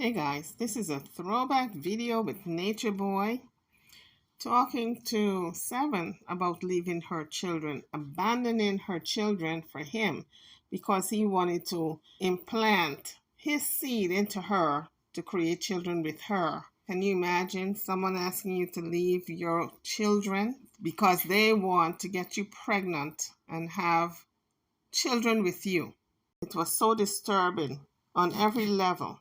Hey guys, this is a throwback video with Nature Boy talking to Seven about leaving her children, abandoning her children for him because he wanted to implant his seed into her to create children with her. Can you imagine someone asking you to leave your children because they want to get you pregnant and have children with you? It was so disturbing on every level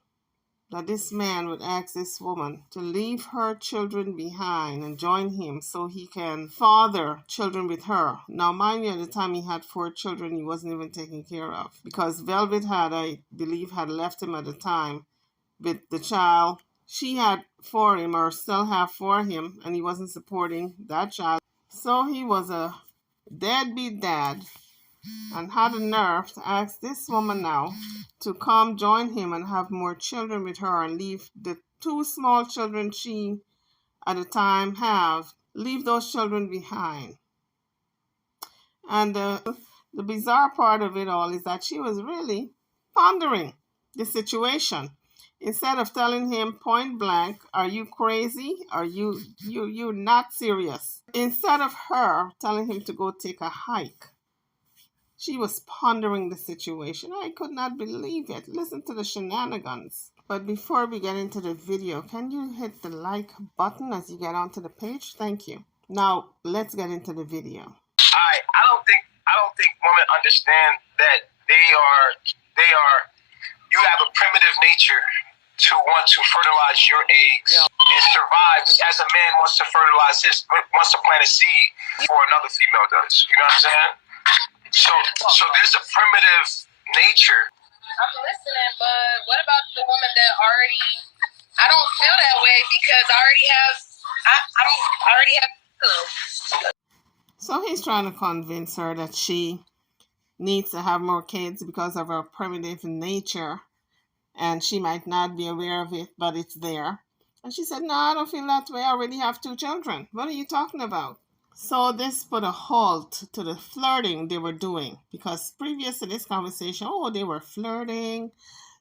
that this man would ask this woman to leave her children behind and join him so he can father children with her. Now, mind you, at the time he had 4 children he wasn't even taking care of because Velvet had, I believe, had left him at the time with the child she had for him or still have for him, and he wasn't supporting that child. So he was a deadbeat dad and had the nerve to ask this woman now to come join him and have more children with her and leave the 2 small children she at the time leave those children behind. And the bizarre part of it all is that she was really pondering the situation. Instead of telling him point blank, "Are you crazy? Are you not serious?" Instead of her telling him to go take a hike, she was pondering the situation. I could not believe it. Listen to the shenanigans. But before we get into the video, can you hit the like button as you get onto the page? Thank you. Now, let's get into the video. I don't think women understand that you have a primitive nature to want to fertilize your eggs and survive as a man wants to fertilize wants to plant a seed before another female does. You know what I'm saying? So there's a primitive nature. I'm listening, but what about the woman that I don't feel that way because I already have two. So he's trying to convince her that she needs to have more kids because of her primitive nature, and she might not be aware of it, but it's there. And she said, "No, I don't feel that way. I already have 2 children. What are you talking about?" So this put a halt to the flirting they were doing, because previous to this conversation, they were flirting.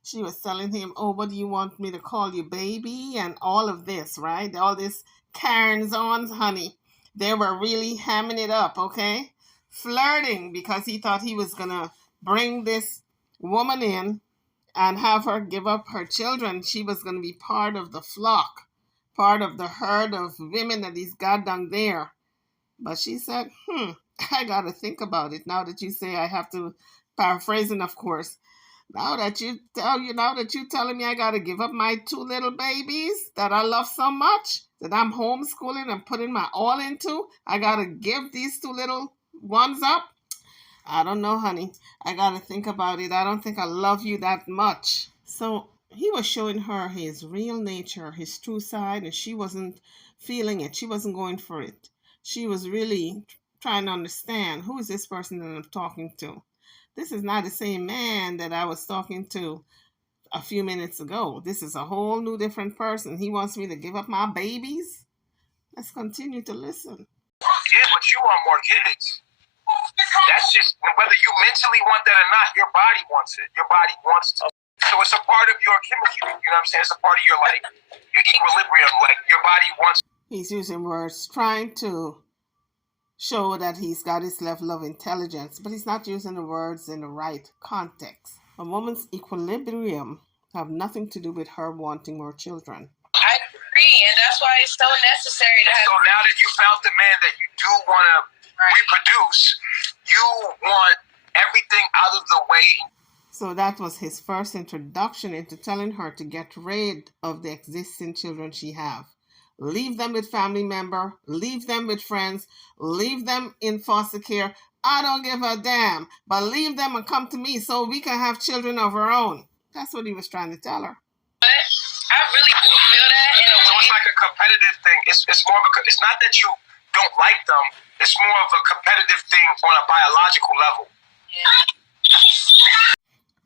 She was telling him, "What do you want me to call you, baby?" And all of this, right? All this Karen's on, honey. They were really hamming it up, okay? Flirting because he thought he was going to bring this woman in and have her give up her children. She was going to be part of the flock, part of the herd of women that he's got down there. But she said, I got to think about it. Now that you say, I have to, paraphrasing, of course. Now that you're telling me I got to give up my 2 little babies that I love so much, that I'm homeschooling and putting my all into, I got to give these 2 little ones up? I don't know, honey. I got to think about it. I don't think I love you that much. So he was showing her his real nature, his true side, and she wasn't feeling it. She wasn't going for it. She was really trying to understand, who is this person that I'm talking to? This is not the same man that I was talking to a few minutes ago. This is a whole new different person. He wants me to give up my babies? Let's continue to listen. Yeah, but you want more kids. That's just, whether you mentally want that or not, your body wants it. Your body wants to. So it's a part of your chemistry. You know what I'm saying? It's a part of your equilibrium. Like, your body wants. He's using words, trying to show that he's got his level of intelligence, but he's not using the words in the right context. A woman's equilibrium have nothing to do with her wanting more children. I agree, and that's why it's so necessary to have. So now that you found the man that you do want to reproduce, you want everything out of the way. So that was his first introduction into telling her to get rid of the existing children she have. Leave them with family member, leave them with friends, leave them in foster care. I don't give a damn, but leave them and come to me so we can have children of our own. That's what he was trying to tell her. But I really do feel that in a way. So it's like a competitive thing. It's more of it's not that you don't like them. It's more of a competitive thing on a biological level. Yeah.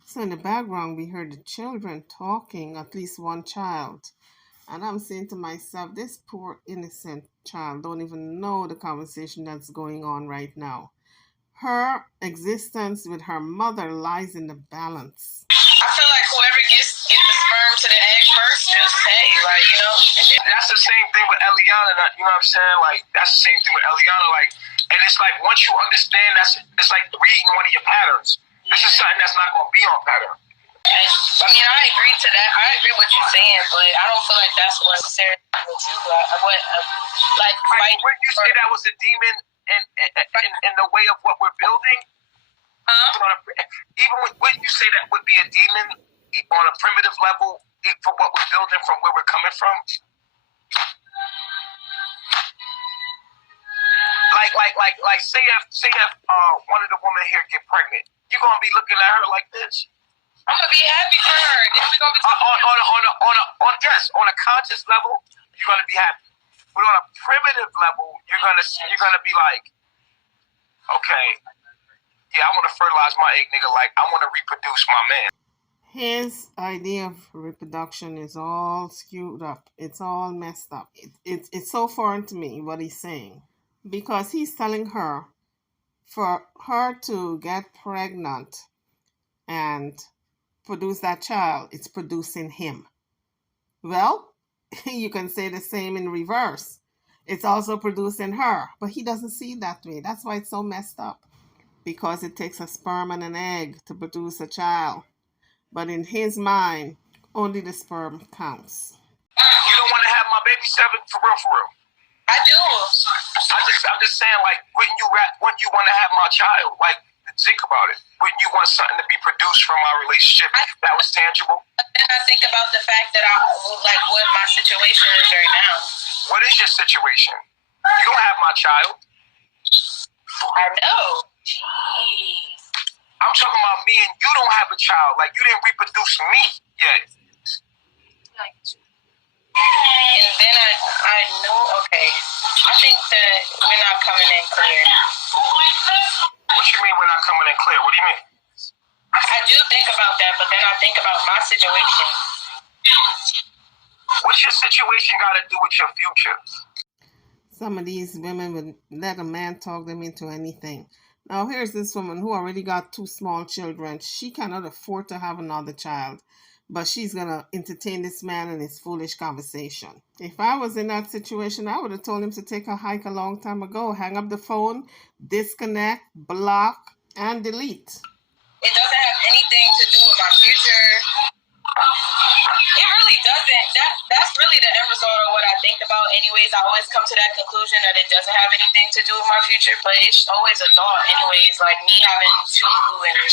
So in the background, we heard the children talking, at least one child. And I'm saying to myself, this poor innocent child don't even know the conversation that's going on right now. Her existence with her mother lies in the balance. I feel like whoever gets the sperm to the egg first just say, like, you know. That's the same thing with Eliana, you know what I'm saying? Like, that's the same thing with Eliana, like, and it's like, once you understand, it's like reading one of your patterns. This is something that's not going to be on pattern. I mean, I agree to that. I agree with what you're saying, but I don't feel like that's what's necessary with you. Like, wouldn't you say that was a demon in the way of what we're building? Even wouldn't you say that would be a demon on a primitive level for what we're building from where we're coming from? Like, say if one of the women here get pregnant, you're gonna be looking at her like this. I'm gonna be happy for her. Then we gonna be on a conscious level, you're gonna be happy. But on a primitive level, you're gonna be like, okay, yeah, I want to fertilize my egg, nigga. Like, I want to reproduce my man. His idea of reproduction is all skewed up. It's all messed up. It's so foreign to me what he's saying, because he's telling her for her to get pregnant and produce that child, it's producing him. Well, you can say the same in reverse. It's also producing her, but he doesn't see it that way. That's why it's so messed up, because it takes a sperm and an egg to produce a child. But in his mind, only the sperm counts. You don't want to have my baby seven for real. I do. I'm just saying, like, wouldn't you want to have my child? Like, think about it. Wouldn't you want something to be produced from our relationship that was tangible? Then I think about the fact that what my situation is right now. What is your situation? You don't have my child. I know. Jeez. I'm talking about me and you don't have a child. Like, you didn't reproduce me yet. And then I know, okay. I think that we're not coming in clear. What you mean we're not coming in clear? What do you mean? I do think about that, but then I think about my situation. What's your situation got to do with your future? Some of these women would let a man talk them into anything. Now, here's this woman who already got 2 small children. She cannot afford to have another child, but she's going to entertain this man in his foolish conversation. If I was in that situation, I would have told him to take a hike a long time ago. Hang up the phone, disconnect, block, and delete. It doesn't have anything to do with my future. It really doesn't. That's really the end result of what I think about. Anyways, I always come to that conclusion that it doesn't have anything to do with my future, but it's always a thought. Anyways, like me having 2 and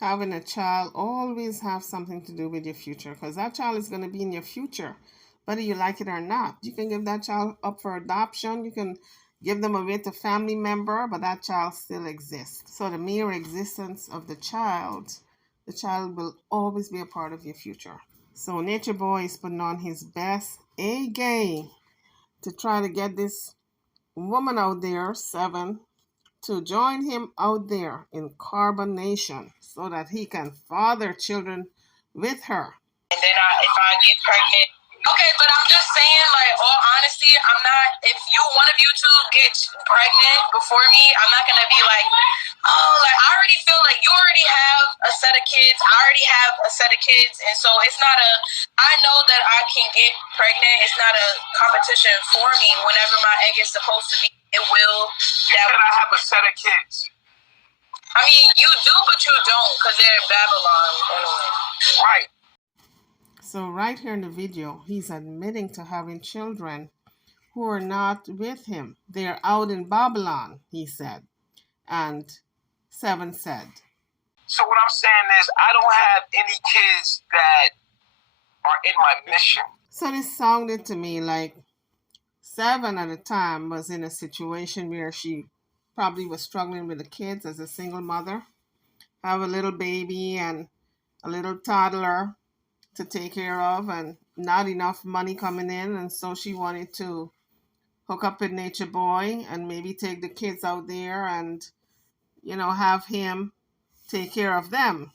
having a child always have something to do with your future, because that child is going to be in your future, whether you like it or not. You can give that child up for adoption. You can give them away to family member, but that child still exists. So the mere existence of the child will always be a part of your future. So Nature Boy is putting on his best A game to try to get this woman out there, 7, to join him out there in carbonation so that he can father children with her. And then if I get pregnant, okay, but I'm just saying, like, all honesty, I'm not, if one of you two gets pregnant before me, I'm not going to be like, oh, like, I already feel like you already have a set of kids, I already have a set of kids, and so it's not I know that I can get pregnant, it's not a competition for me whenever my egg is supposed to be, it will. You said I have a set of kids. I mean, you do, but you don't, because they're in Babylon anyway. Right. So right here in the video, he's admitting to having children who are not with him. They're out in Babylon, he said. And 7 said. So what I'm saying is, I don't have any kids that are in my mission. So this sounded to me like 7 at the time was in a situation where she probably was struggling with the kids as a single mother. Have a little baby and a little toddler to take care of, and not enough money coming in, and so she wanted to hook up with Nature Boy and maybe take the kids out there and, have him take care of them.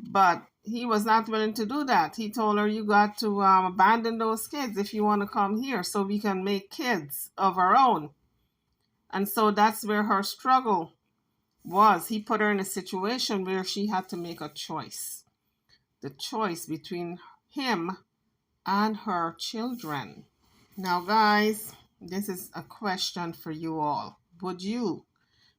But he was not willing to do that. He told her, you got to abandon those kids if you want to come here so we can make kids of our own. And so that's where her struggle was. He put her in a situation where she had to make a choice. The choice between him and her children. Now, guys, this is a question for you all. Would you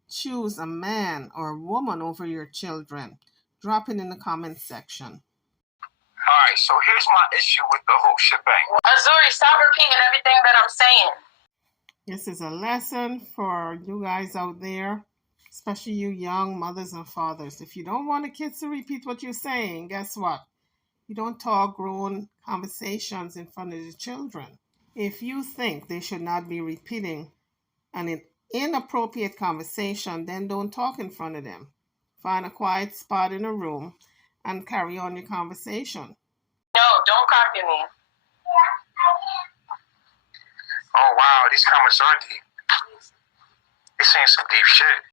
choose a man or a woman over your children? Drop it in the comment section. All right, so here's my issue with the whole shebang. Azuri, stop repeating everything that I'm saying. This is a lesson for you guys out there, especially you young mothers and fathers. If you don't want the kids to repeat what you're saying, guess what? You don't talk grown conversations in front of the children. If you think they should not be repeating an inappropriate conversation, then don't talk in front of them. Find a quiet spot in a room and carry on your conversation. No, don't copy me. Oh, wow, these comments are deep. They're saying some deep shit.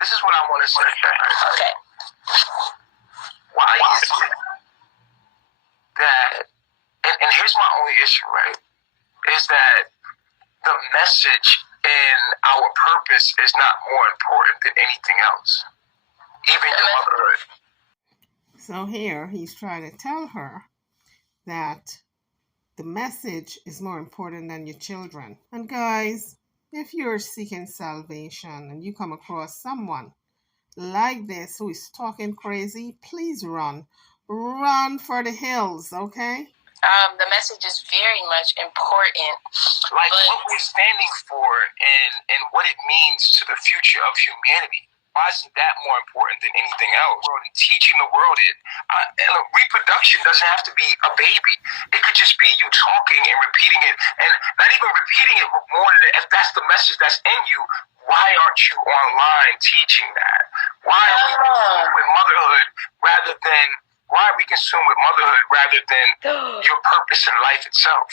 This is what I want to say. Okay. Why is it that, and here's my only issue, right, is that the message and our purpose is not more important than anything else, even your motherhood. So here he's trying to tell her that the message is more important than your children. And guys, if you're seeking salvation and you come across someone like this who is talking crazy, please run. Run for the hills, okay? The message is very much important. Like what we're standing for and what it means to the future of humanity. Why isn't that more important than anything else? And teaching the world it. Reproduction doesn't have to be a baby. It could just be you talking and repeating it. And not even repeating it, but more than if that's the message that's in you, why aren't you online teaching that? Why are we consumed with motherhood rather than your purpose in life itself?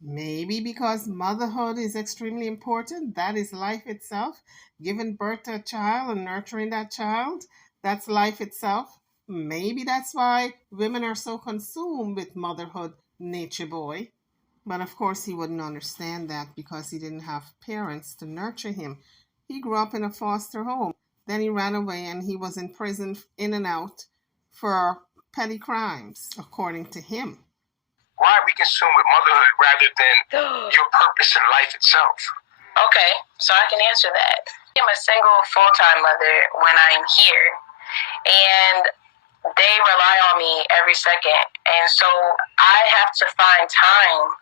Maybe because motherhood is extremely important. That is life itself. Giving birth to a child and nurturing that child, that's life itself. Maybe that's why women are so consumed with motherhood, nature boy. But of course, he wouldn't understand that because he didn't have parents to nurture him. He grew up in a foster home. Then he ran away and he was in prison in and out for petty crimes, according to him. Why are we consumed with motherhood rather than your purpose in life itself? Okay, so I can answer that. I'm a single full-time mother when I'm here, and they rely on me every second. And so I have to find time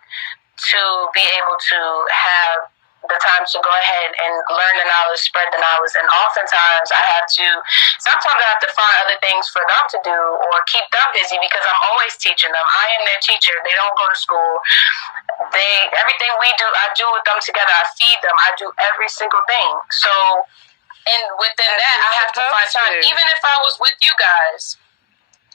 to be able to have the time to go ahead and learn the knowledge, spread the knowledge. And oftentimes sometimes I have to find other things for them to do or keep them busy because I'm always teaching them. I am their teacher. They don't go to school. Everything we do, I do with them together. I feed them. I do every single thing. So, and within that, I have to find time. Even if I was with you guys,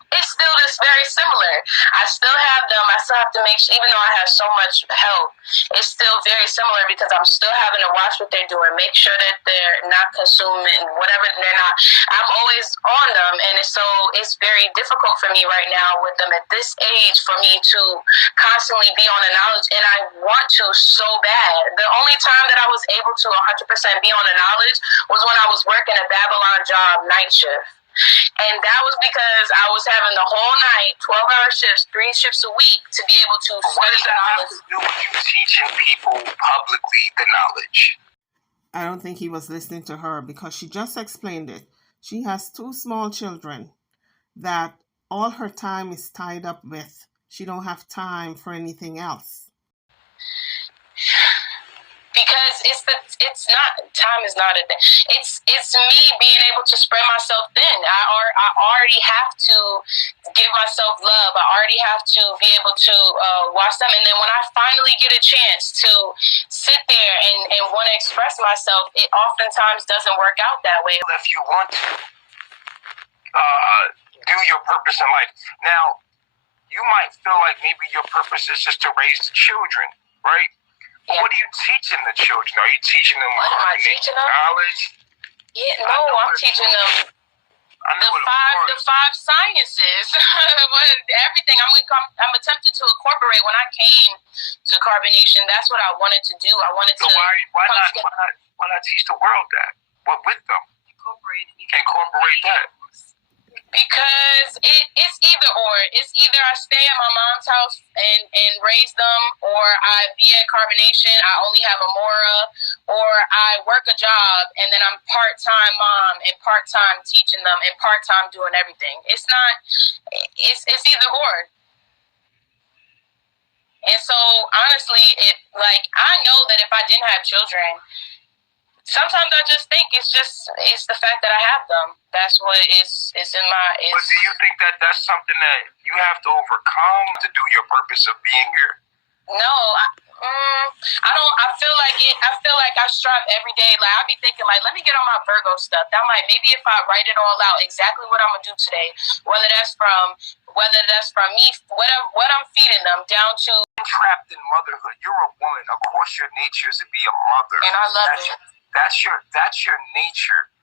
it's still just very similar. I still have them. I still have to make sure, even though I have so much help, it's still very similar because I'm still having to watch what they're doing, make sure that they're not consuming whatever they're not. I'm always on them, and it's very difficult for me right now with them at this age for me to constantly be on the knowledge, and I want to so bad. The only time that I was able to 100% be on the knowledge was when I was working a Babylon job night shift. And that was because I was having the whole night, 12-hour shifts, 3 shifts a week to be able to What does that have to do with you teaching people publicly the knowledge? I don't think he was listening to her because she just explained it. She has 2 small children that all her time is tied up with. She don't have time for anything else. Because it's not, time is not a thing. It's me being able to spread myself thin. I already have to give myself love. I already have to be able to watch them. And then when I finally get a chance to sit there and want to express myself, it oftentimes doesn't work out that way. If you want to do your purpose in life. Now, you might feel like maybe your purpose is just to raise the children, right? But what are you teaching the children? Are you teaching them knowledge? Yeah, no, I'm teaching them the five sciences. Everything. I'm attempting to incorporate. When I came to carbonation, that's what I wanted to do. I wanted to. Why not teach the world that? What with them? Incorporate that. Because it's either or. It's either I stay at my mom's house and raise them, or I be at Carbonation, I only have Amora, or I work a job and then I'm part-time mom and part-time teaching them and part-time doing everything. It's either or. And so honestly, I know that if I didn't have children, sometimes I just think it's the fact that I have them. That's what is in my. But do you think that that's something that you have to overcome to do your purpose of being here? No, I don't. I feel like it. I feel like I strive every day. Like I be thinking, like, let me get on my Virgo stuff. That might maybe if I write it all out exactly what I'm gonna do today, whether that's from me, what I'm feeding them, down to trapped in motherhood. You're a woman. Of course, your nature is to be a mother, and I love it. That's your nature.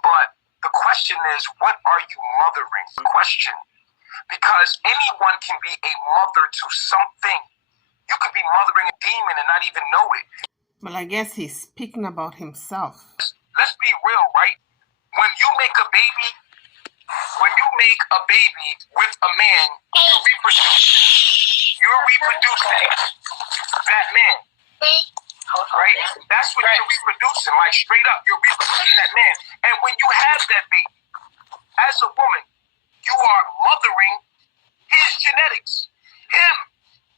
But the question is, what are you mothering? The question, because anyone can be a mother to something. You could be mothering a demon and not even know it. Well, I guess he's speaking about himself. Let's be real, right? When you make a baby with a man, you're reproducing that man. Right? That's what you're reproducing. Like straight up, you're reproducing that man. And when you have that baby, as a woman, you are mothering his genetics. Him.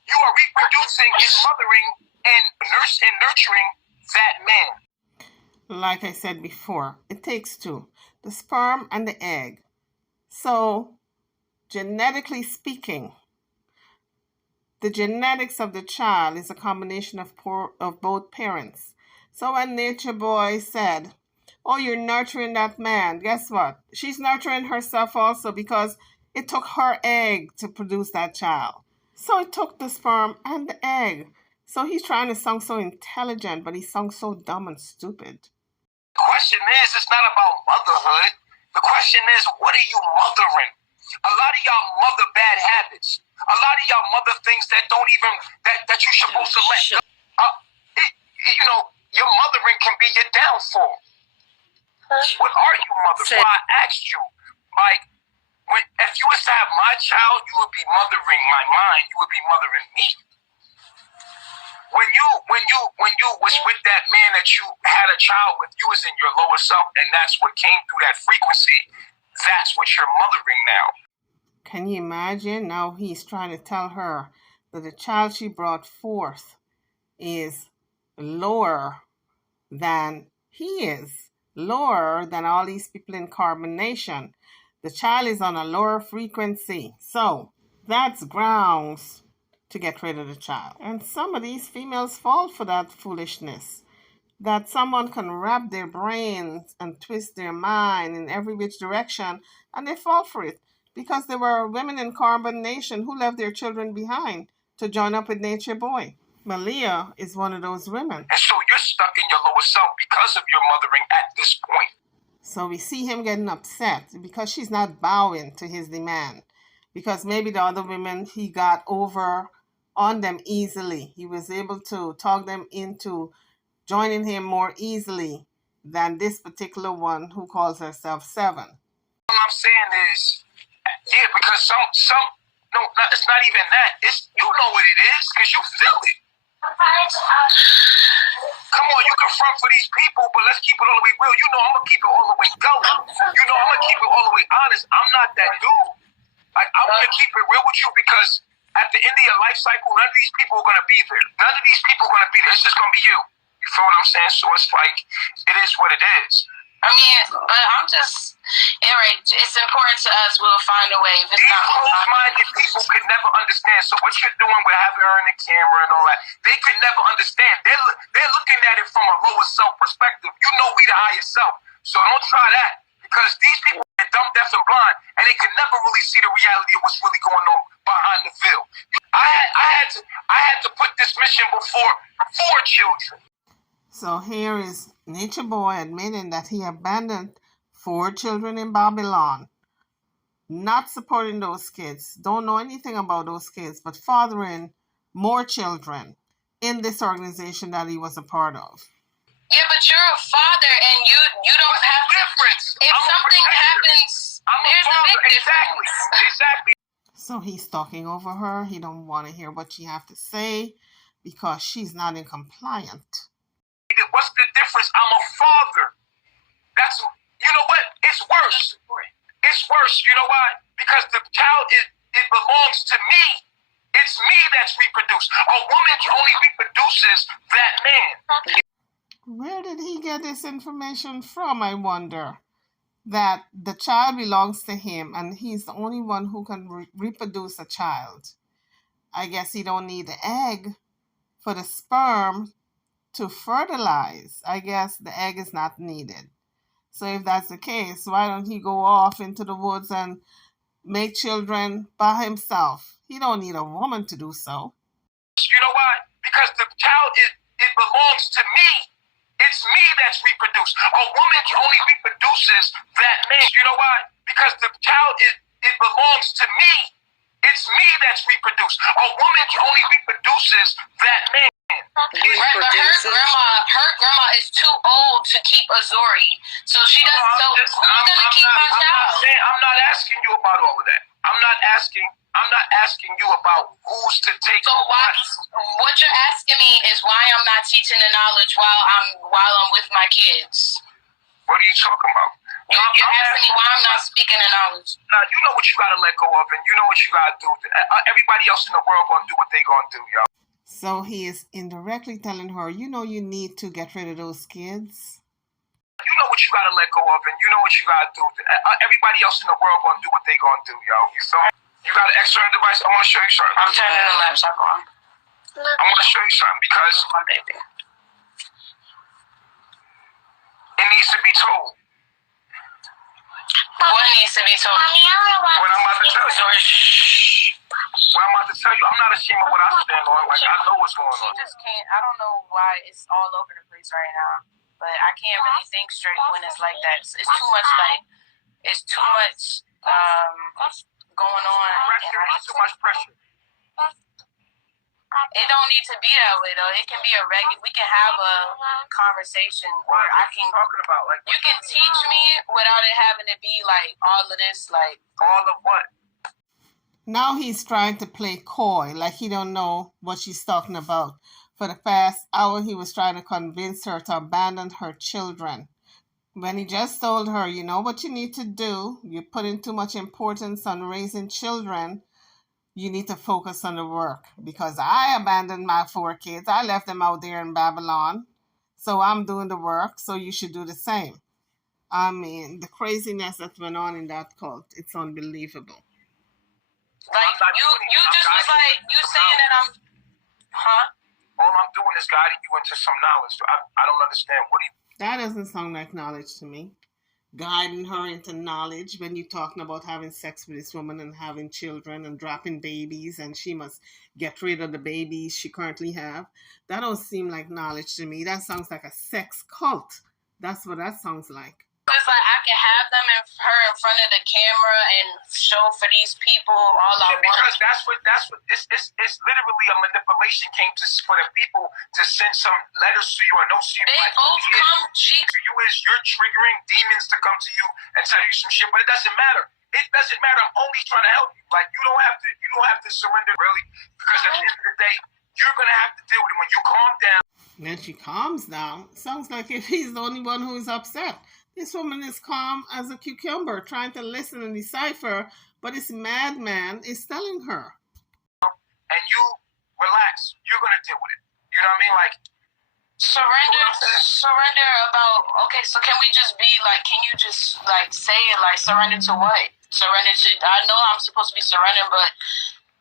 You are reproducing and mothering and nurturing that man. Like I said before, it takes two, the sperm and the egg. So, genetically speaking, the genetics of the child is a combination of both parents. So when Nature Boy said, oh, you're nurturing that man, guess what? She's nurturing herself also, because it took her egg to produce that child. So it took the sperm and the egg. So he's trying to sound so intelligent, but he sounds so dumb and stupid. The question is, it's not about motherhood. The question is, what are you mothering? A lot of y'all mother bad habits. A lot of y'all mother things that don't even, that you're supposed to let go. Your mothering can be your downfall. What are you mothering? So I asked you, like, if you was to have my child, you would be mothering my mind. You would be mothering me. When you was with that man that you had a child with, you was in your lower self, and that's what came through that frequency. That's what you're mothering now. Can you imagine? Now he's trying to tell her that the child she brought forth is lower than he is, lower than all these people in Carbonation. The child is on a lower frequency. So that's grounds to get rid of the child. And some of these females fall for that foolishness, that someone can wrap their brains and twist their mind in every which direction, and they fall for it because there were women in Carbonation who left their children behind to join up with Nature Boy. Malia is one of those women. And so you're stuck in your lower self because of your mothering at this point. So we see him getting upset because she's not bowing to his demand. Because maybe the other women, he got over on them easily. He was able to talk them into joining him more easily than this particular one who calls herself Seven. All I'm saying is, yeah, because no, it's not even that. It's, you know what it is because you feel it. Come on, you can front for these people, but let's keep it all the way real. You know I'm going to keep it all the way going. You know I'm going to keep it all the way honest. I'm not that dude. Like, I'm going to keep it real with you because at the end of your life cycle, none of these people are going to be there. None of these people are going to be there. It's just going to be you. You feel what I'm saying? So it's like, it is what it is. I mean, but I'm just, right, it's important to us. We'll find a way. If it's these not closed-minded people could never understand. So what you're doing with having her in the camera and all that, they could never understand. They're looking at it from a lower self perspective. You know we the higher self. So don't try that. Because these people are dumb, deaf, and blind, and they could never really see the reality of what's really going on behind the veil. I had to put this mission before 4 children. So here is Nature Boy admitting that he abandoned 4 children in Babylon, not supporting those kids, don't know anything about those kids, but fathering more children in this organization that he was a part of. Yeah, but you're a father, and you don't have difference. If something happens, I'm a father. Exactly. So he's talking over her. He don't want to hear what she have to say because she's not in compliant. What's the difference? I'm a father. That's, you know what? It's worse. It's worse. You know why? Because the child, it belongs to me. It's me that's reproduced. A woman only reproduces that man. Where did he get this information from, I wonder? That the child belongs to him and he's the only one who can reproduce a child. I guess he don't need the egg for the sperm to fertilize. I guess the egg is not needed. So if that's the case, why don't he go off into the woods and make children by himself? He don't need a woman to do so. You know why? Because the child, it belongs to me. It's me that's reproduced. A woman only reproduces that man. You know why? Because the child, it belongs to me. It's me that's reproduced. A woman only reproduces that man. Right, but her grandma is too old to keep Azori, so she doesn't. So who's gonna keep my child? I'm not asking you about all of that. I'm not asking you about who's to take. So what you're asking me is why I'm not teaching the knowledge while I'm with my kids. What are you talking about? You're asking me why I'm not speaking the knowledge. Now you know what you gotta let go of, and you know what you gotta do. Everybody else in the world gonna do what they gonna do, yo. So he is indirectly telling her, you know, you need to get rid of those kids. You know what you gotta let go of, and you know what you gotta do. Everybody else in the world gonna do what they gonna do, yo. You feel me? You got an external device? I want to show you something. I'm turning the laptop on. I want to show you something because my baby. It needs to be told. What needs to be told? What I'm about to tell you. What I'm about to tell you, I'm not ashamed of what I stand on. Like, I know what's going on. She just can't. I don't know why it's all over the place right now, but I can't really think straight when it's like that. It's too much. It's too much going on. Pressure. It's too much pressure. It don't need to be that way though. It can be a regular. We can have a conversation where I can. Talking about like you can teach me without it having to be like all of this. Like all of what? Now he's trying to play coy, like he don't know what she's talking about. For the past hour, he was trying to convince her to abandon her children. When he just told her, you know what you need to do? You're putting too much importance on raising children. You need to focus on the work. Because I abandoned my 4 kids. I left them out there in Babylon. So I'm doing the work, so you should do the same. I mean, the craziness that went on in that cult, it's unbelievable. Like, you just was like, you saying that I'm, huh? All I'm doing is guiding you into some knowledge. I don't understand. What do you... That doesn't sound like knowledge to me. Guiding her into knowledge when you're talking about having sex with this woman and having children and dropping babies and she must get rid of the babies she currently have. That don't seem like knowledge to me. That sounds like a sex cult. That's what that sounds like. It's like I can have them in front of the camera and show for these people all I want. Because that's what it's literally a manipulation came to for the people to send some letters to you or notes to you. They like, both come cheap. To you is you're triggering demons to come to you and tell you some shit, but it doesn't matter. It doesn't matter. I'm only trying to help you. Like you don't have to surrender really, because at the end of the day, you're gonna have to deal with it when you calm down. Then she calms down. Sounds like if he's the only one who is upset. This woman is calm as a cucumber, trying to listen and decipher, but this madman is telling her. And you relax. You're going to deal with it. You know what I mean? Like, surrender about, okay, so can we just be like, can you just like say it like surrender to what? Surrender to, I know I'm supposed to be surrendering, but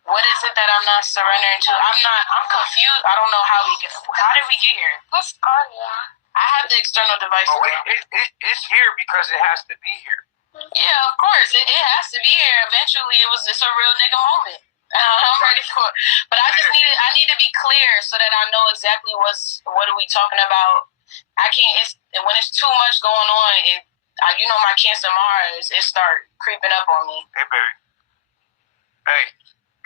what is it that I'm not surrendering to? I'm confused. I don't know how did we get here? Let's go, yeah. I have the external device. Oh, it's here because it has to be here. Yeah, of course. It has to be here. Eventually, it's a real nigga moment. I'm ready for it. But I need to be clear so that I know exactly what are we talking about. I can't, when it's too much going on, you know my Cancer Mars, it start creeping up on me. Hey, baby. Hey,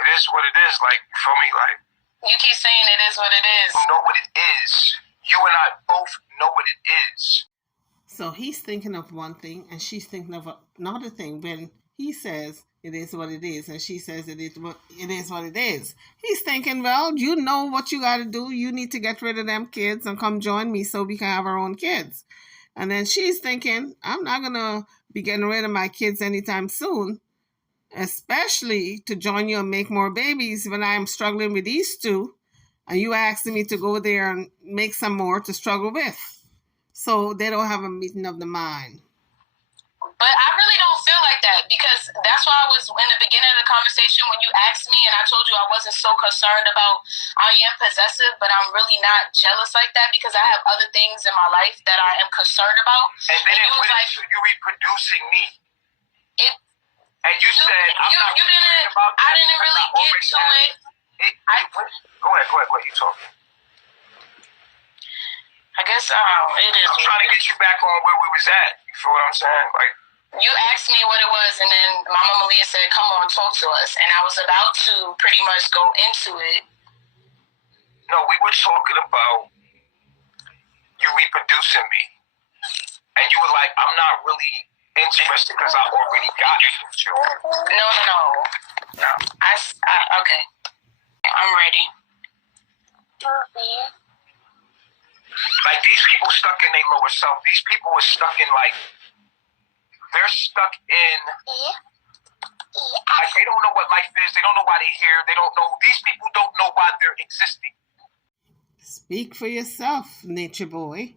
it is what it is. Like, you feel me? Like, you keep saying it is what it is. You know what it is. You and I both know what it is. So he's thinking of one thing and she's thinking of another thing. When he says it is what it is and she says it is what it is, he's thinking, well, you know what you got to do. You need to get rid of them kids and come join me so we can have our own kids. And then she's thinking, I'm not going to be getting rid of my kids anytime soon, especially to join you and make more babies when I'm struggling with these two. And you asking me to go there and make some more to struggle with. So they don't have a meeting of the mind. But I really don't feel like that, because that's why I was in the beginning of the conversation when you asked me, and I told you I wasn't so concerned about I am possessive, but I'm really not jealous like that because I have other things in my life that I am concerned about. And then it went like, to you reproducing me. And you said, I'm not concerned about that. I didn't really get to it. Go ahead, you talking. I guess it is. I'm trying to get you back on where we was at. You feel what I'm saying? Like, you asked me what it was, and then Mama Malia said, "Come on, talk to us." And I was about to pretty much go into it. No, we were talking about you reproducing me, and you were like, "I'm not really interested because I already got children." No. Okay, I'm ready. Like, these people stuck in their lower self. These people are stuck in, like, they're stuck in, like, they don't know what life is. They don't know why they're here. They don't know. These people don't know why they're existing. Speak for yourself, nature boy.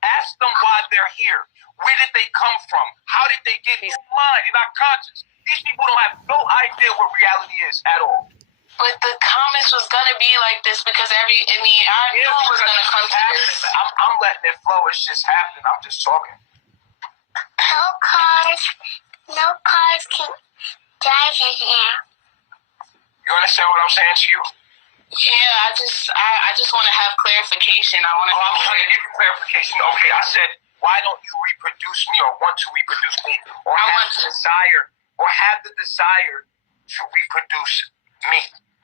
Ask them why they're here. Where did they come from? How did they get here? Mind, they're not conscious. These people don't have no idea what reality is at all. But the comments was gonna be like this because I knew it was gonna come to this. I'm letting it flow. It's just happening. I'm just talking. No cars can drive in here. You understand what I'm saying to you? Yeah, I just want to have clarification. I want to. I'm trying to give you clarification. Okay, I said, why don't you reproduce me or want to reproduce me or have the desire to reproduce me?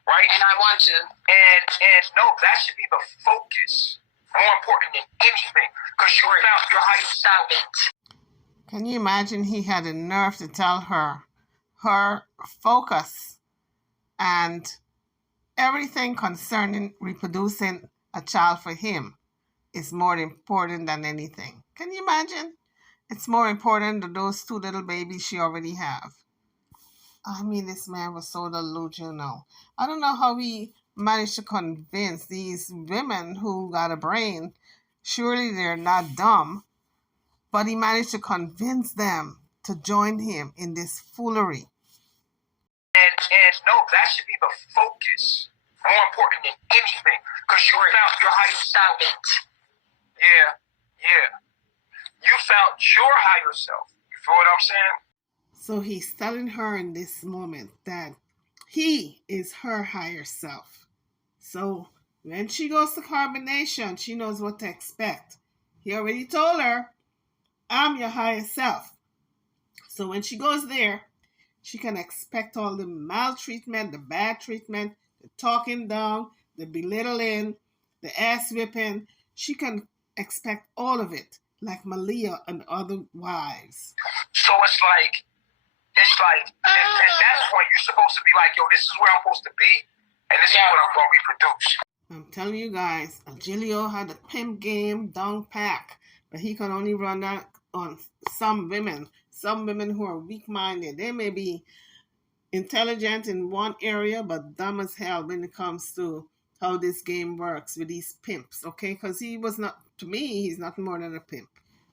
Right? And I want to. And no, that should be the focus. More important than anything. Because you found your higher self. Can you imagine he had the nerve to tell her focus and everything concerning reproducing a child for him is more important than anything. Can you imagine? It's more important than those two little babies she already have. I mean, this man was so delusional. I don't know how he managed to convince these women who got a brain. Surely they're not dumb. But he managed to convince them to join him in this foolery. And no, that should be the focus. More important than anything. Because you found your higher self. Yeah. You found your higher self. You feel what I'm saying? So he's telling her in this moment that he is her higher self. So when she goes to carbonation, she knows what to expect. He already told her, I'm your higher self. So when she goes there, she can expect all the maltreatment, the bad treatment, the talking down, the belittling, the ass whipping. She can expect all of it, like Malia and other wives. So it's like, at that point, you're supposed to be like, yo, this is where I'm supposed to be, and this is what I'm going to reproduce. I'm telling you guys, Agilio had a pimp game down pack, but he can only run that on some women who are weak-minded. They may be intelligent in one area, but dumb as hell when it comes to how this game works with these pimps, okay? Because to me, he's nothing more than a pimp.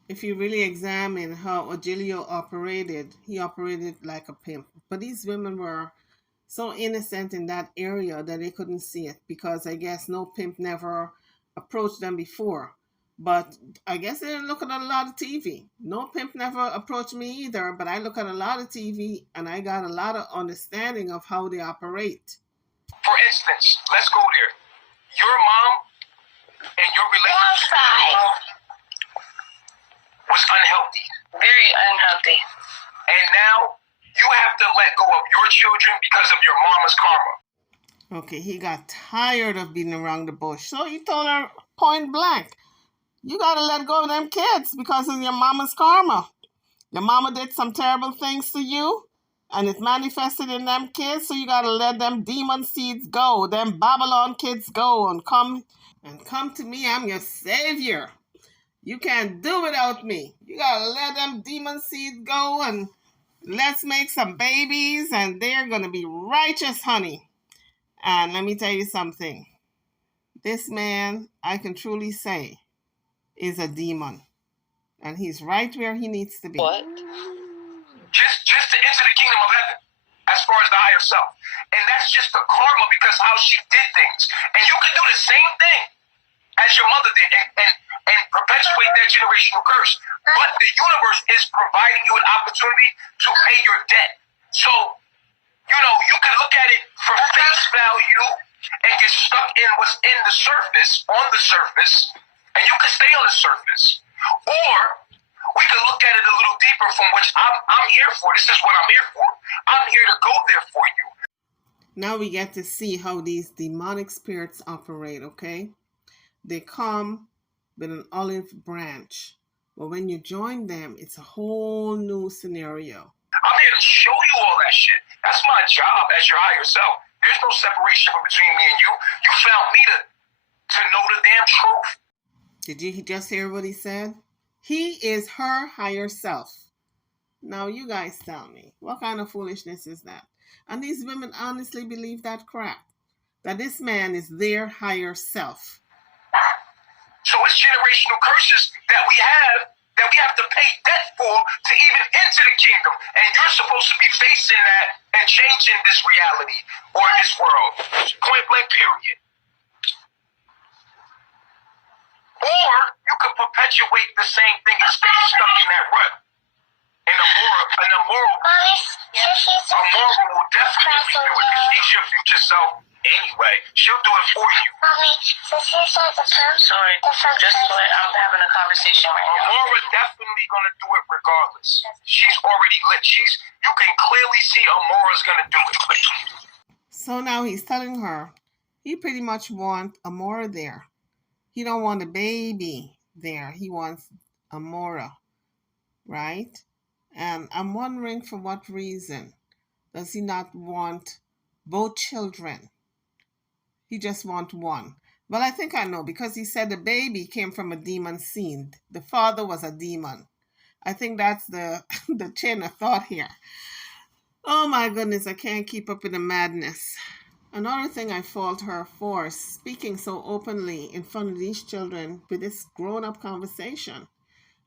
If you really examine how Agilio operated, he operated like a pimp. But these women were so innocent in that area that they couldn't see it because I guess no pimp never approached them before. But I guess they didn't look at a lot of TV. No pimp never approached me either, but I look at a lot of TV and I got a lot of understanding of how they operate. For instance, let's go there. Your mom and your relationship was unhealthy. Very unhealthy. And now you have to let go of your children because of your mama's karma. Okay, he got tired of beating around the bush. So he told her point blank, You got to let go of them kids because of your mama's karma. Your mama did some terrible things to you, and it manifested in them kids, so you got to let them demon seeds go, them Babylon kids go, and come to me. I'm your savior. You can't do without me. You got to let them demon seeds go, and let's make some babies, and they're going to be righteous, honey. And let me tell you something. This man, I can truly say, is a demon. And he's right where he needs to be. What? Just to enter the kingdom of heaven, as far as the higher self. And that's just the karma because how she did things. And you can do the same thing as your mother did and perpetuate that generational curse. But the universe is providing you an opportunity to pay your debt. So, you know, you can look at it for face value and get stuck in what's in the surface, on the surface, and you can stay on the surface. Or we can look at it a little deeper, from which I'm here for. This is what I'm here for. I'm here to go there for you. Now we get to see how these demonic spirits operate, okay? They come with an olive branch. But when you join them, it's a whole new scenario. I'm here to show you all that shit. That's my job as your higher self. There's no separation between me and you. You found me to know the damn truth. Did you just hear what he said? He is her higher self. Now you guys tell me, what kind of foolishness is that? And these women honestly believe that crap, that this man is their higher self. So it's generational curses that we have to pay debt for to even enter the kingdom. And you're supposed to be facing that and changing this reality or this world. Point blank, period. Or you could perpetuate the same thing and stay stuck in that rut. And a moral will definitely do it because she's your future self anyway. She'll do it for you. Mommy, since you said the term, Sorry, just let, I'm having a conversation right now. Amora definitely gonna do it regardless. She's already lit. You can clearly see Amora's gonna do it. So now he's telling her he pretty much wants Amora there. He don't want a baby there. He wants Amora, right? And I'm wondering for what reason does he not want both children? He just wants one. Well, I think I know because he said the baby came from a demon seed. The father was a demon. I think that's the chain of thought here. Oh my goodness, I can't keep up with the madness. Another thing I fault her for, speaking so openly in front of these children with this grown-up conversation.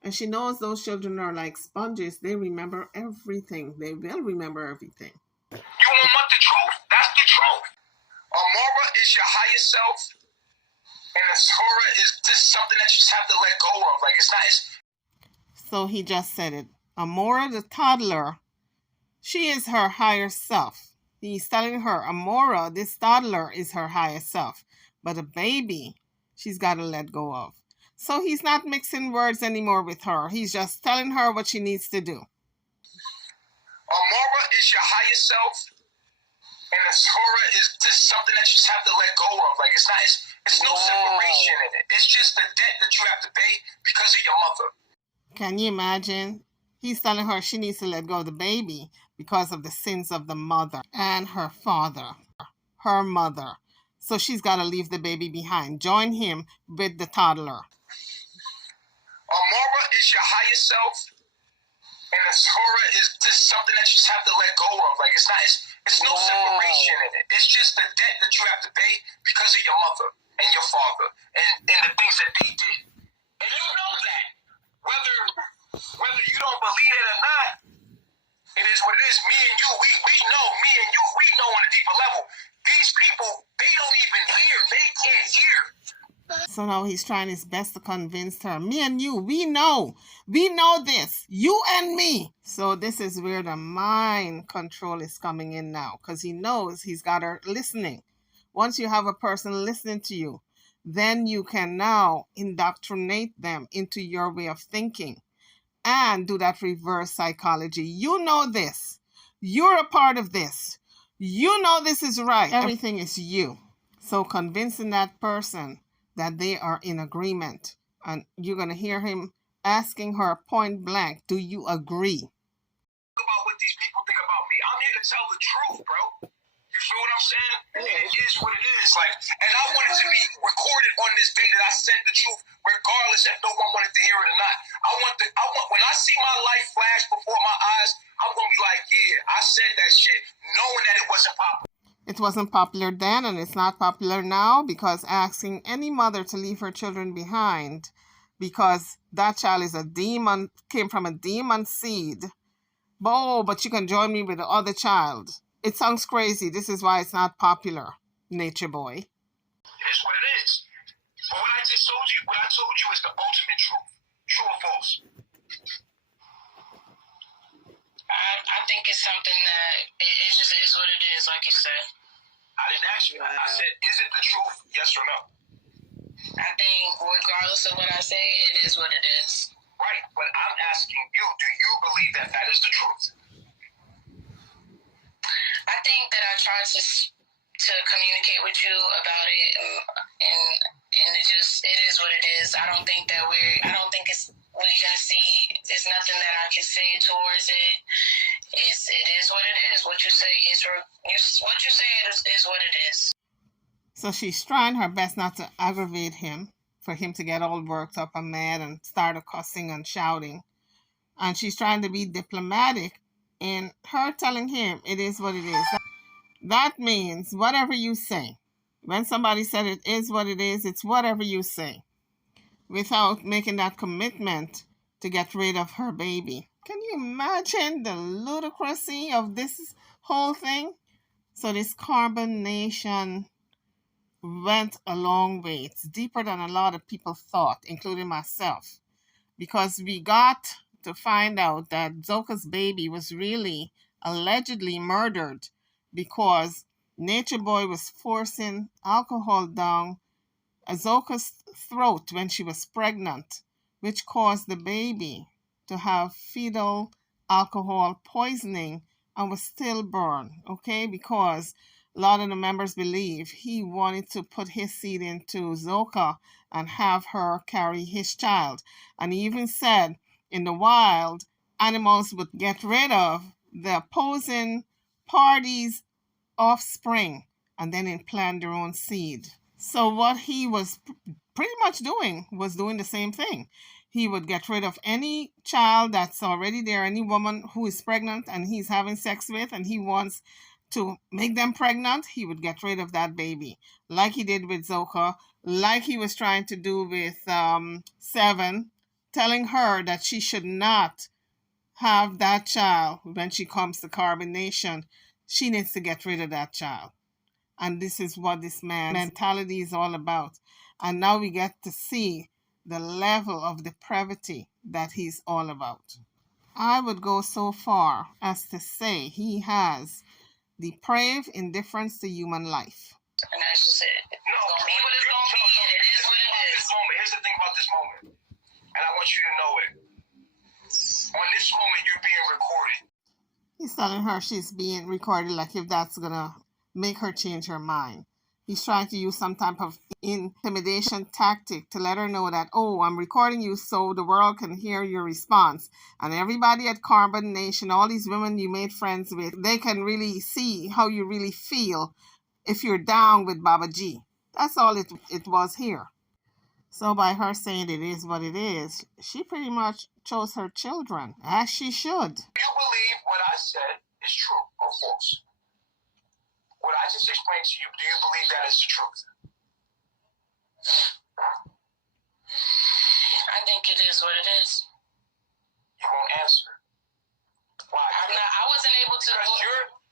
And she knows those children are like sponges. They remember everything. They will remember everything. You want the truth? That's the truth. Amora is your higher self, and Asura is just something that you just have to let go of. Like So he just said it. Amora, the toddler, she is her higher self. He's telling her, Amora, this toddler, is her higher self. But a baby, she's got to let go of. So he's not mixing words anymore with her. He's just telling her what she needs to do. Amora is your higher self, and Asura is just something that you just have to let go of. Like it's no separation in it. It's just the debt that you have to pay because of your mother. Can you imagine? He's telling her she needs to let go of the baby because of the sins of the mother and her father, her mother. So she's got to leave the baby behind. Join him with the toddler. Amora is your higher self, and Asura is just something that you just have to let go of. Like it's no separation in it. It's just the debt that you have to pay because of your mother and your father and the things that they did. And you know that. Whether you don't believe it or not, it is what it is. Me and you, we know on a deeper level. These people, they don't even hear. They can't hear. So now he's trying his best to convince her. Me and you, we know this. You and me. So this is where the mind control is coming in now, because he knows he's got her listening. Once you have a person listening to you, then you can now indoctrinate them into your way of thinking and do that reverse psychology. You know this. You're a part of this. You know this is right. Everything is you. So convincing that person that they are in agreement And you're going to hear him asking her point blank, do you agree? About what these people think about me. I'm here to tell the truth, bro. You feel what I'm saying? It is what it is. Like, and I want it to be recorded on this day that I said the truth, regardless if no one wanted to hear it or not. I want when I see my life flash before my eyes, I'm gonna be like, yeah, I said that shit, knowing that it wasn't popular. It wasn't popular then, and it's not popular now, because asking any mother to leave her children behind because that child is a demon, came from a demon seed. Oh, but you can join me with the other child. It sounds crazy. This is why it's not popular, Nature Boy. It is what it is. But what I told you is the ultimate truth. True or false? I think it's something that it just is what it is, like you said. I didn't ask you that. I said, is it the truth? Yes or no? I think regardless of what I say, it is what it is. Right, but I'm asking you, do you believe that that is the truth? I think that I tried to communicate with you about it, and it is what it is. I don't think it's we're gonna see. There's nothing that I can say towards it. It is what it is. What you say is what you say is what it is. So she's trying her best not to aggravate him, for him to get all worked up and mad and start cussing and shouting. And she's trying to be diplomatic in her telling him it is what it is. That means whatever you say. When somebody said it is what it is, it's whatever you say, without making that commitment to get rid of her baby. Can you imagine the ludicrousy of this whole thing? So this Carbon Nation went a long way. It's deeper than a lot of people thought, including myself, because we got to find out that Zoka's baby was really allegedly murdered because Nature Boy was forcing alcohol down Azoka's throat when she was pregnant, which caused the baby to have fetal alcohol poisoning and was stillborn, okay? Because a lot of the members believe he wanted to put his seed into Zoka and have her carry his child. And he even said in the wild, animals would get rid of the opposing party's offspring and then implant their own seed. So what he was pretty much doing was doing the same thing. He would get rid of any child that's already there, any woman who is pregnant and he's having sex with and he wants to make them pregnant, he would get rid of that baby, like he did with Zoka, like he was trying to do with Seven, telling her that she should not have that child when she comes to Carbon Nation. She needs to get rid of that child. And this is what this man's mentality is all about. And now we get to see the level of depravity that he's all about. I would go so far as to say he has depraved indifference to human life. And that's just it. It's gonna be what it's gonna be, and it is what it is. Here's the thing about this moment, and I want you to know it. On this moment, you're being recorded. He's telling her she's being recorded, like if that's gonna make her change her mind. He's trying to use some type of intimidation tactic to let her know that, oh, I'm recording you so the world can hear your response. And everybody at Carbon Nation, all these women you made friends with, they can really see how you really feel if you're down with Baba G. That's all it was here. So by her saying it is what it is, she pretty much chose her children, as she should. Do you believe what I said is true or false? What I just explained to you, do you believe that is the truth? I think it is what it is. You won't answer. Why? I wasn't able to.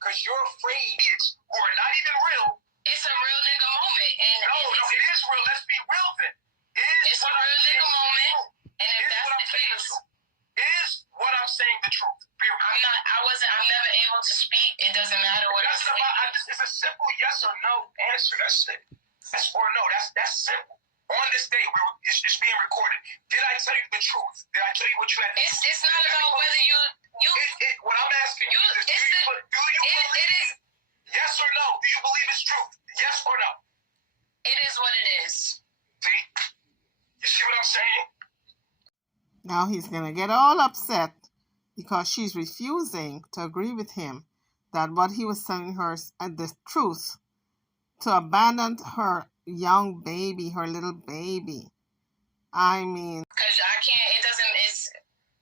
Because you're afraid it's or not even real. It's a real nigga moment, and no, it is real. Let's be real then. It's a real nigga moment, and if that's the case, is what I'm saying the truth? I'm never able to speak. It doesn't matter what I say. It's a simple yes or no answer. That's it. Yes or no. That's simple. On this day, it's being recorded. Did I tell you the truth? Did I tell you what you had? It's not about whether you. What I'm asking you is, do you believe? Yes or no? Do you believe it's truth? Yes or no? It is what it is. See? You see what I'm saying? Now he's going to get all upset because she's refusing to agree with him that what he was telling her is the truth, to abandon her young baby, her little baby. I mean, because I can't. It doesn't.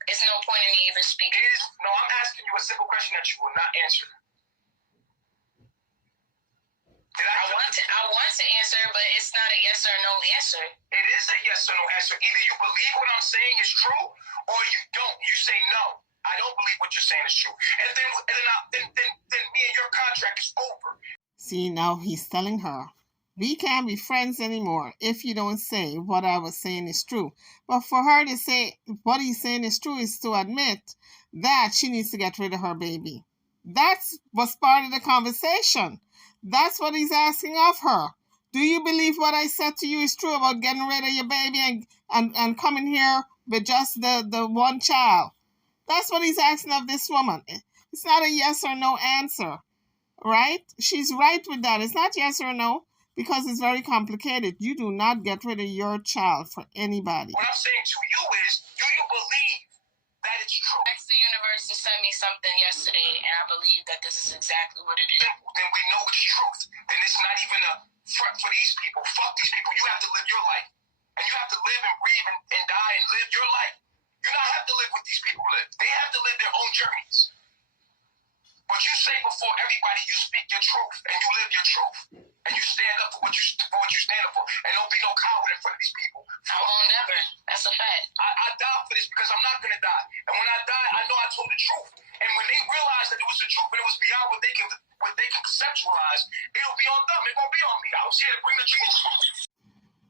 It's no point in me even speaking. No, I'm asking you a simple question that you will not answer. I want to answer, but it's not a yes or no answer. It is a yes or no answer. Either you believe what I'm saying is true, or you don't. You say no. I don't believe what you're saying is true, and then me and your contract is over. See, now he's telling her, we can't be friends anymore if you don't say what I was saying is true. But for her to say what he's saying is true is to admit that she needs to get rid of her baby. That's what's part of the conversation. That's what he's asking of her. Do you believe what I said to you is true about getting rid of your baby and coming here with just the one child? That's what he's asking of this woman. It's not a yes or no answer. Right? She's right with that. It's not yes or no because it's very complicated. You do not get rid of your child for anybody. What I'm saying to you is, do you believe that it's true? I asked the universe to send me something yesterday, and I believe that this is exactly what it is. Then we know it's truth. Then it's not even a front for these people. Fuck these people. You have to live your life. And you have to live and breathe and die and live your life. You don't have to live what these people live. They have to live their own journeys. But you say before everybody, you speak your truth and you live your truth. And you stand up for what you stand up for. And don't be no coward in front of these people. I won't never. That's a fact. I die for this because I'm not going to die. And when I die, I know I told the truth. And when they realize that it was the truth and it was beyond what they can conceptualize, it'll be on them. It won't be on me. I was here to bring the truth.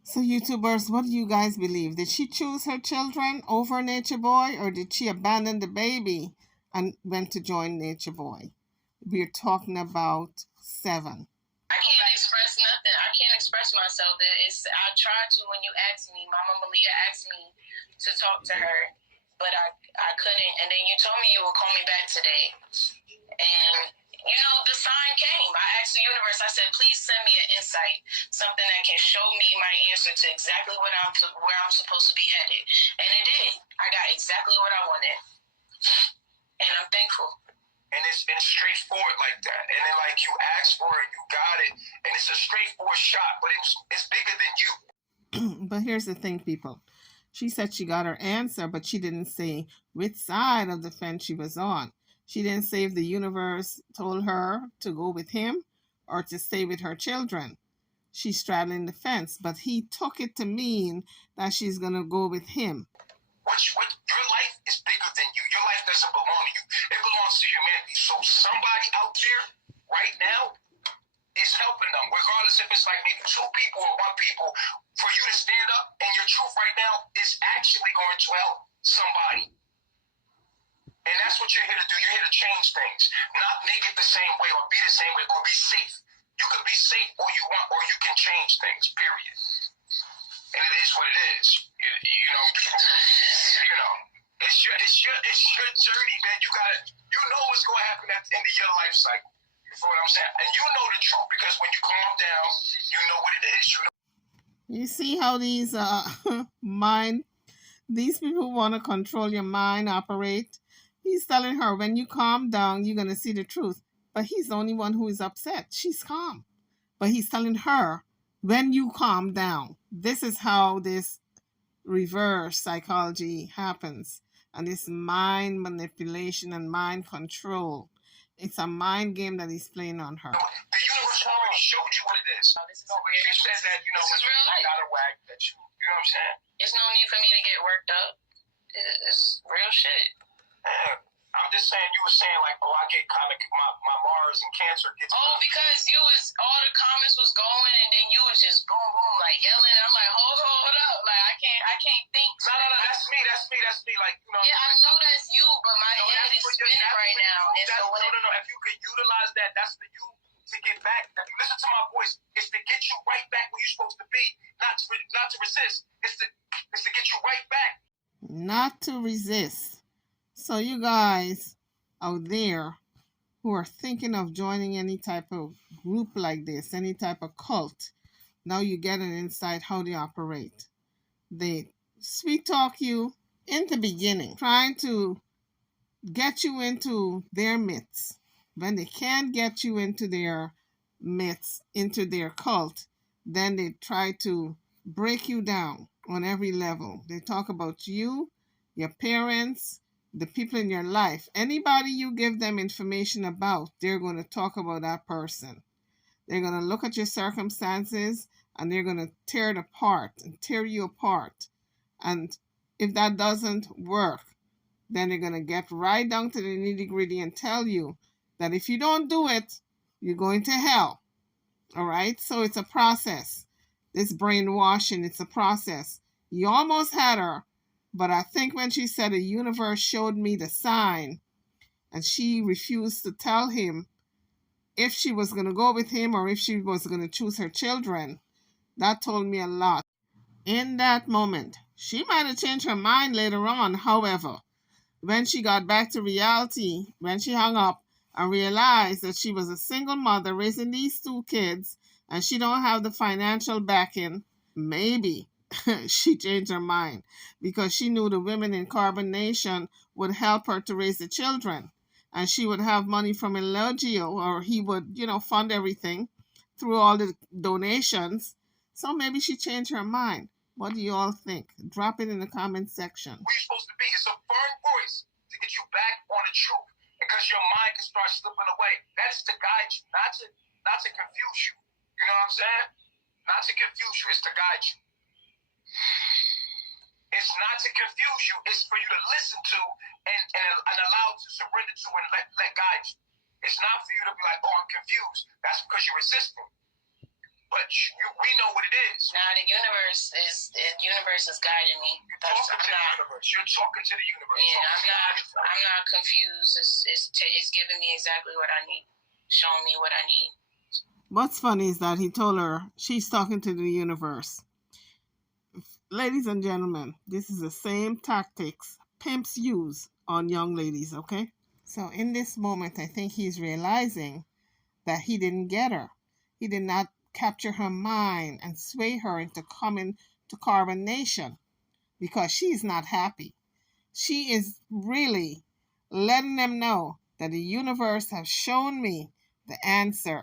So YouTubers, what do you guys believe? Did she choose her children over Nature Boy, or did she abandon the baby and went to join Nature Boy? We're talking about 7. I can't express nothing. I can't express myself. I tried to when you asked me. Mama Malia asked me to talk to her, but I couldn't. And then you told me you would call me back today. And, you know, the sign came. I asked the universe, I said, please send me an insight, something that can show me my answer to exactly where I'm supposed to be headed. And it did. I got exactly what I wanted. And I'm thankful. And it's straightforward like that. And then, like, you asked for it, you got it. And it's a straightforward shot, but it's bigger than you. But here's the thing, people. She said she got her answer, but she didn't say which side of the fence she was on. She didn't say if the universe told her to go with him or to stay with her children. She's straddling the fence, but he took it to mean that she's going to go with him. Your life is bigger than you. Your life doesn't belong to you. It belongs to humanity. So somebody out there right now is helping them, regardless if it's like maybe 2 people or 1 people. For you to stand up and your truth right now is actually going to help somebody. And that's what you're here to do. You're here to change things, not make it the same way or be the same way or be safe. You can be safe or you want, or you can change things, period. And it is what it is. You know, it's your journey, man. You know what's going to happen at the end of your life cycle. You feel what I'm saying? And you know the truth because when you calm down, you know what it is. You see how these these people want to control your mind, operate. He's telling her, when you calm down, you're going to see the truth. But he's the only one who is upset. She's calm. But he's telling her, when you calm down, this is how this reverse psychology happens. And this mind manipulation and mind control. It's a mind game that he's playing on her. The universe already showed you what it is. You said that, you know, this is real life. Got a wag that you know what I'm saying? There's no need for me to get worked up. It's real shit. Yeah. I'm just saying, you were saying like, oh, I get kind of my Mars and Cancer gets. Oh, because all the comments was going, and then you was just boom, boom, like yelling. I'm like, hold up, like I can't think. No, that's me. Like, you know. Yeah, I know that's you, but my head is spinning right now. And so no. If you could utilize that, that's for you to get back. If you listen to my voice, it's to get you right back where you're supposed to be, not to resist. It's to get you right back. Not to resist. So you guys out there who are thinking of joining any type of group like this, any type of cult, now you get an insight how they operate. They sweet talk you in the beginning, trying to get you into their midst. When they can't get you into their midst, into their cult, then they try to break you down on every level. They talk about you, your parents, the people in your life. Anybody you give them information about, they're going to talk about that person. They're going to look at your circumstances and they're going to tear it apart and tear you apart. And if that doesn't work, then they're going to get right down to the nitty gritty and tell you that if you don't do it, you're going to hell. All right? So it's a process. This brainwashing, it's a process. You almost had her, but I think when she said the universe showed me the sign and she refused to tell him if she was going to go with him or if she was going to choose her children, that told me a lot. In that moment, she might have changed her mind later on, however. When she got back to reality, when she hung up and realized that she was a single mother raising these two kids and she don't have the financial backing, maybe she changed her mind because she knew the women in Carbon Nation would help her to raise the children and she would have money from Elogio, or he would, fund everything through all the donations. So maybe she changed her mind. What do you all think? Drop it in the comment section. Where you're supposed to be. It's a firm voice to get you back on the truth, because your mind can start slipping away. That's to guide you, not to confuse you. You know what I'm saying? Not to confuse you. It's to guide you. It's not to confuse you. It's for you to listen to and allow to surrender to and let guide you. It's not for you to be like, oh, I'm confused. That's because you're resisting. But we know what it is. Now the universe is guiding me. You're talking to the universe. You're talking to the universe. Yeah, I'm not confused. It's giving me exactly what I need, showing me what I need. What's funny is that he told her she's talking to the universe. Ladies and gentlemen, this is the same tactics pimps use on young ladies, okay? So in this moment, I think he's realizing that he didn't get her. He did not capture her mind and sway her into coming to Carbon Nation because she's not happy. She is really letting them know that the universe has shown me the answer.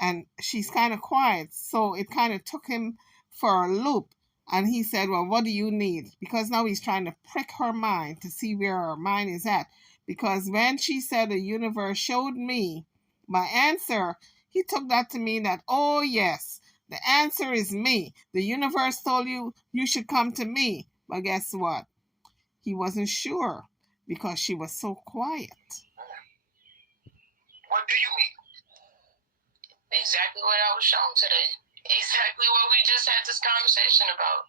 And she's kind of quiet, so it kind of took him for a loop. And he said, well, what do you need? Because now he's trying to prick her mind to see where her mind is at. Because when she said the universe showed me my answer, he took that to mean that, oh, yes, the answer is me. The universe told you should come to me. But guess what? He wasn't sure because she was so quiet. What do you need? Exactly what I was shown today. Exactly what we just had this conversation about.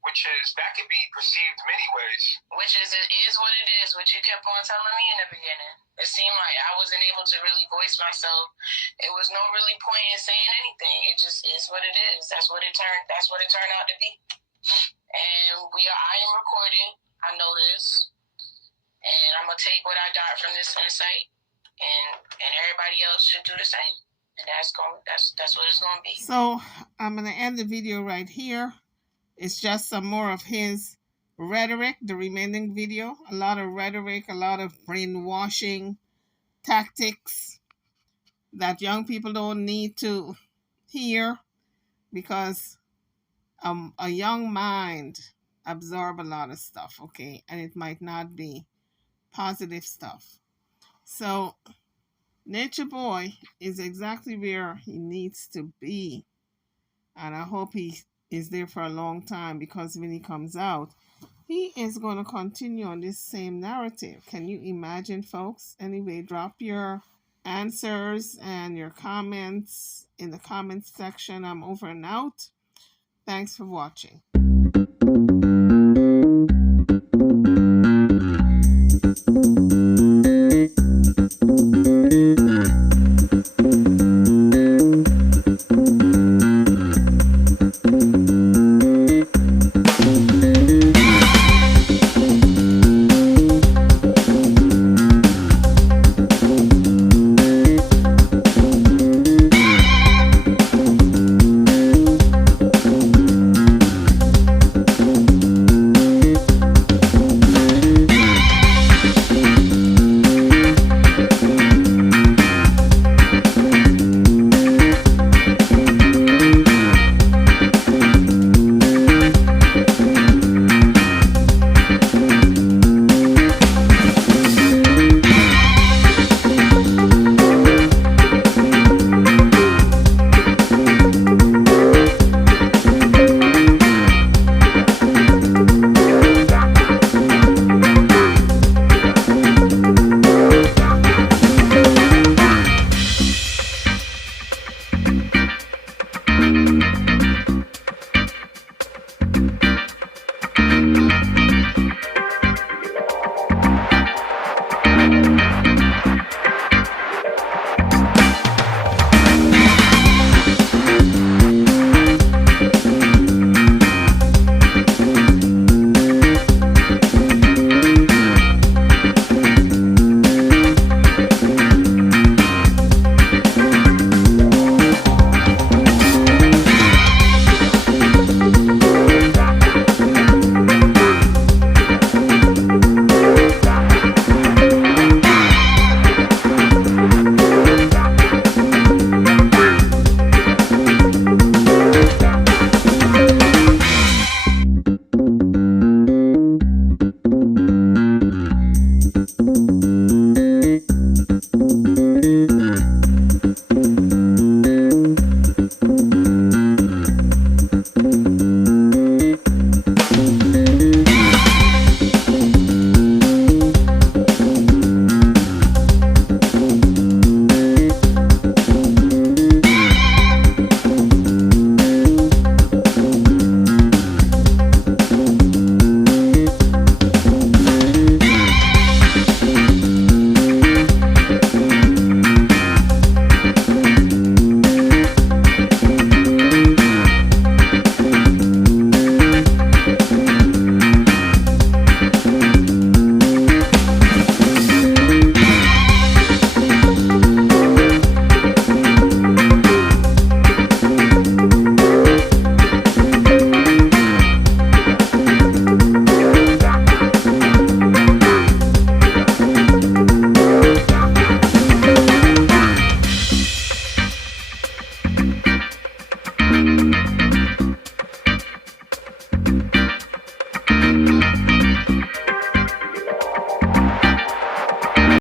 Which is, that can be perceived many ways. Which is, it is what it is, which you kept on telling me in the beginning. It seemed like I wasn't able to really voice myself. It was no really point in saying anything. It just is what it is. That's what it turned out to be. And I am recording. I know this. And I'm gonna take what I got from this insight, and everybody else should do the same. And that's what it's gonna be. So I'm gonna end the video right here. It's just some more of his rhetoric, the remaining video. A lot of rhetoric, a lot of brainwashing tactics that young people don't need to hear because a young mind absorb a lot of stuff, okay? And it might not be positive stuff. So Nature Boy is exactly where he needs to be. And I hope he is there for a long time, because when he comes out, he is going to continue on this same narrative. Can you imagine, folks? Anyway, drop your answers and your comments in the comments section. I'm over and out. Thanks for watching.